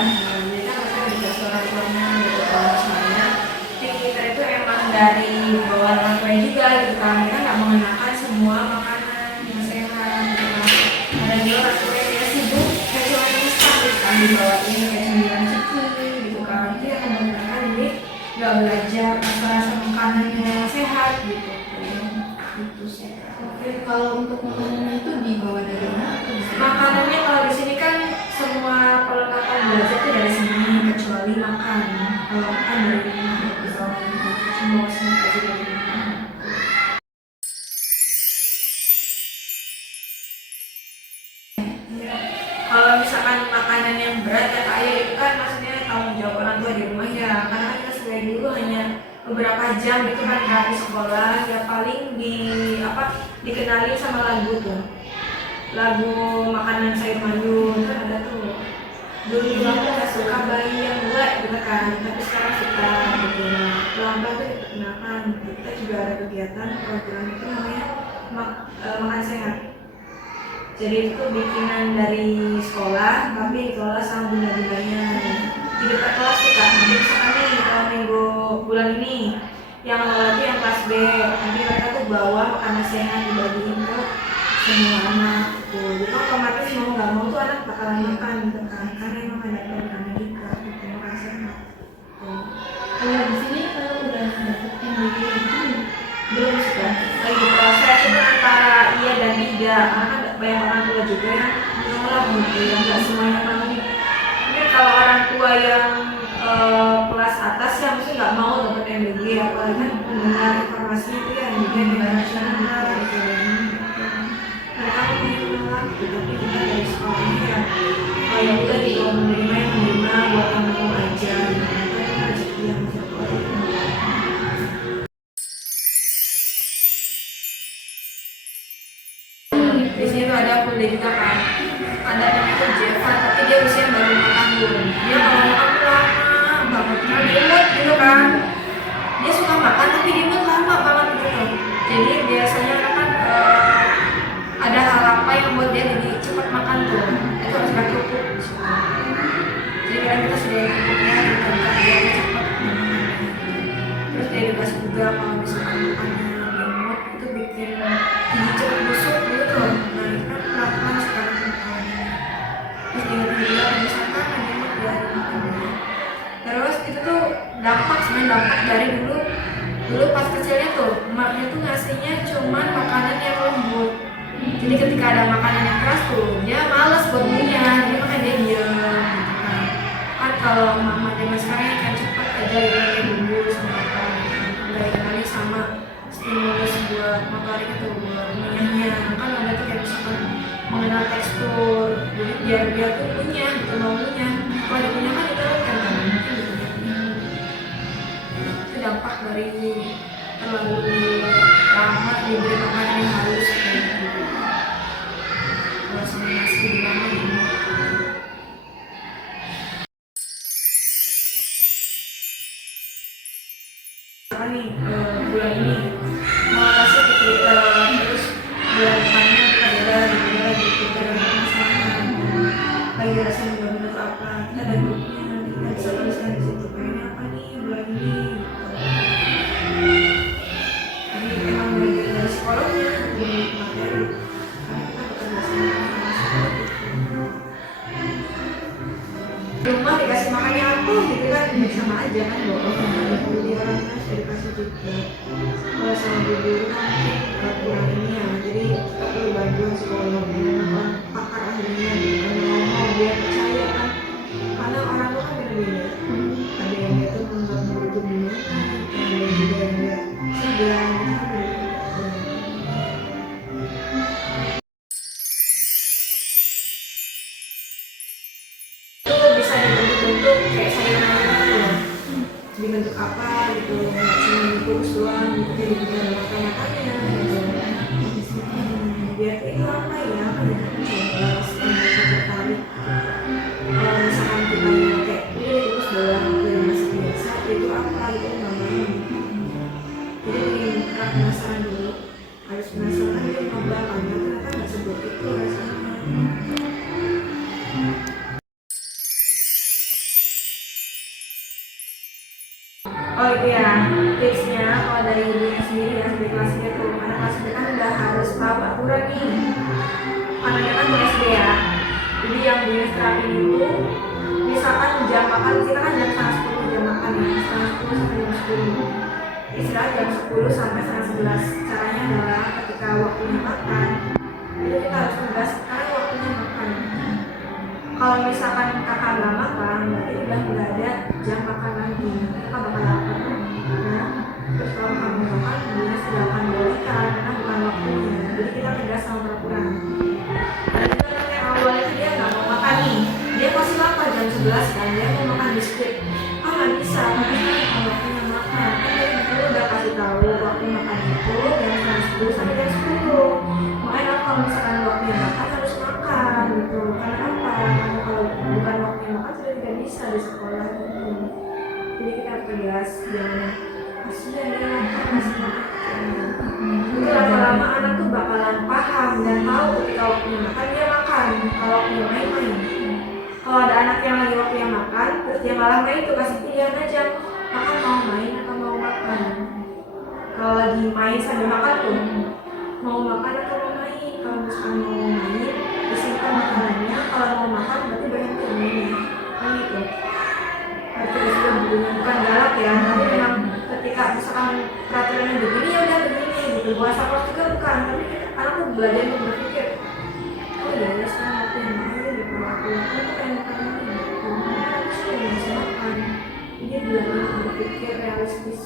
Jadi kan mereka dikasih orang tuanya gitu kalau misalnya pinter itu emang dari bawaan orang tua juga gitu kan. Mereka nggak mengenakan semua makanan yang sehat gitu kan. Ada juga orang tua yang sibuk kayak cuma instan gitu kan, dibawain kayak cemilan ciki gitu kan. Itu yang membuat mereka jadi nggak belajar rasa-rasa makanan yang sehat gitu. Itu sih. Oke, kalau untuk makanannya itu dibawa dari mana atau bisa? Makanannya kalau di sini kan semua perlengkapan belajar itu dari sini kecuali makan. Kalau makan dari rumah gitu. Semua aja dari rumah. Kalau misalkan makanan yang berat ya kayak itu kan maksudnya tanggung jawab orang tua di rumah ya. Karena kan kita sebagai dulu hanya beberapa jam itu kan di sekolah ya paling dikenalin sama lagu tuh. Lagu makanan sayur mayur kan ada tuh. Dulu aku nggak suka bayi yang buat gitu kan, tapi sekarang suka gitu. Nah, pelan-pelan tuh diperkenalkan. Kita juga ada kegiatan program itu namanya makan sehat. Jadi itu bikinan dari sekolah, tapi dikelola sama bunda-bundanya. Di depan kelas tuh kan, nanti misalkan nih kalau minggu bulan ini yang awal itu yang kelas B, nanti mereka tuh bawa makanan sehat dibagiin ke semua anak gitu. Jadi otomatis mau nggak mau tuh anak bakalan makan gitu kan, karena emang ada programnya juga gitu, makan sehat. Kalau di sini kalau udah dapet MBG itu Belum sih kan, lagi proses itu antara iya dan tidak, karena kan banyak orang tua juga yang menolak gitu, yang nggak semuanya mau. Mungkin kalau orang tua yang kelas atas ya mungkin nggak mau dapat MBG, apalagi kan mendengar informasi itu ya MBG internasional gitu. Mereka punya menolak gitu, tapi kita dari sekolahnya ya ya udah gitu, menerima yang menerima buat kamu aja gitu. Itu rezeki yang sekolah. Di sini tuh ada bunda juga kan, ada namanya Jeva, tapi dia usia baru 4 tahun. Dia kalau makan tuh lama banget, karena dia imut gitu kan. Dia suka makan tapi dia imut lama banget gitu. Jadi biasanya kan ada hal apa yang buat dia jadi cepat makan tuh, itu harus pakai pupuk. Jadi kadang kita sediain pupuknya gitu, dia cepat. Terus dia dikasih juga kalau misalkan makannya gemuk itu bikin gigi cepat busuk gitu tuh. Nah itu kan pelan-pelan sekarang makannya. Terus diingat juga misalkan gemuk dari makannya. Terus itu tuh dampak dari dulu pas kecilnya tuh emaknya tuh ngasihnya cuman makanan yang lembut. Jadi ketika ada makanan yang keras tuh dia males buat ngunyah, jadi makanya dia diem gitu kan. Kan kalau mama zaman sekarang kan cepet aja gitu kayak bumbu sama apa gitu. Nggak dikenali sama stimulus buat motorik itu buat ngunyahnya. Kan ada tuh kayak misalkan mengenal tekstur, jadi biar dia tuh ngunyah gitu, mau ngunyah. Kalau dikunyah kan itu kan mungkin dikunyah. Itu dampak dari terlalu lama diberi makanan yang halus kayak gitu. Kalau sama nasi lama gitu. Apa nih bulan ini mau kasih kita terus bulan depannya kita lagi kita sama lagi rasanya benar-benar apa kita ada grupnya nanti kita bisa tuliskan di situ pengennya apa nih bulan ini gitu. Jadi emang dari psikolognya dari materi karena kita bekerja sama di rumah dikasih makannya apa gitu kan sama aja kan bohong jadi orang kan dikasih juga kalau sama guru kan kurang ini ya, jadi kita perlu bantuan psikolog pakar ahlinya gitu kan ngomong biar percaya kan, karena orang tuh kan beda-beda, ada yang dia tuh menganggap guru itu gimana, ada juga yang dia segan itu bisa dibentuk-bentuk kayak sayuran gitu, dibentuk apa gitu, nggak cuma dikukus doang gitu, jadi biar makan-makannya gitu. Biar itu apa ya, kan ya coba setelah tertarik kalau misalkan kita kayak ini dikukus doang gitu yang masih biasa itu apa gitu nggak mau, jadi bikin kita penasaran dulu, harus penasaran dulu nyoba karena ternyata nggak seburuk itu rasanya. karena dia kan mau SD ya. Jadi yang bonus terapi itu misalkan jam makan kita kan jam setengah 10 jam makan ya, setengah 10 sampai jam 10. Istirahat jam 10 sampai setengah 11. Caranya adalah ketika waktunya makan itu kita harus tegas karena waktunya makan. Kalau misalkan kakak nggak makan, berarti udah nggak ada jam makan lagi. Kakak bakal lapar. Nah, terus kalau kamu makan, dia sudah akan boleh karena bukan waktunya. Jadi kita tegas sama peraturan. Dan itu anak yang awalnya dia nggak mau makan nih. Dia pasti lapar jam 11 kan, dia mau makan biskuit. Ah nggak bisa, karena kan waktunya makan. Kan dari dulu udah kasih tahu waktu makan itu jam 10 sampai jam 10. Makanya kalau misalkan waktunya makan harus makan gitu. Karena apa? Karena kalau bukan waktunya makan sudah tidak bisa di sekolah gitu. Jadi kita harus tegas, jangan kasihan dia lapar masih makan. Itu lama-lama anak tuh bakalan paham dan tahu ketika waktunya makan dia makan, kalau waktunya main. Kalau ada anak yang lagi waktunya makan, terus dia malah main tuh kasih pilihan aja, kakak mau main atau mau makan. Kalau lagi main sambil makan tuh, mau makan atau mau main. Kalau misalkan mau main, disimpan makanannya. Kalau mau makan berarti berhenti mainnya. Kan gitu. Berarti sudah bukan galak ya, tapi memang ketika misalkan peraturannya begini ya udah begini gitu. Buat support juga bukan, tapi anak tuh belajar untuk berpikir. Oh iya ya sekarang waktu yang main gitu, waktu yang pengen makan ini gitu. Harus bisa makan. Jadi belajar untuk berpikir realistis.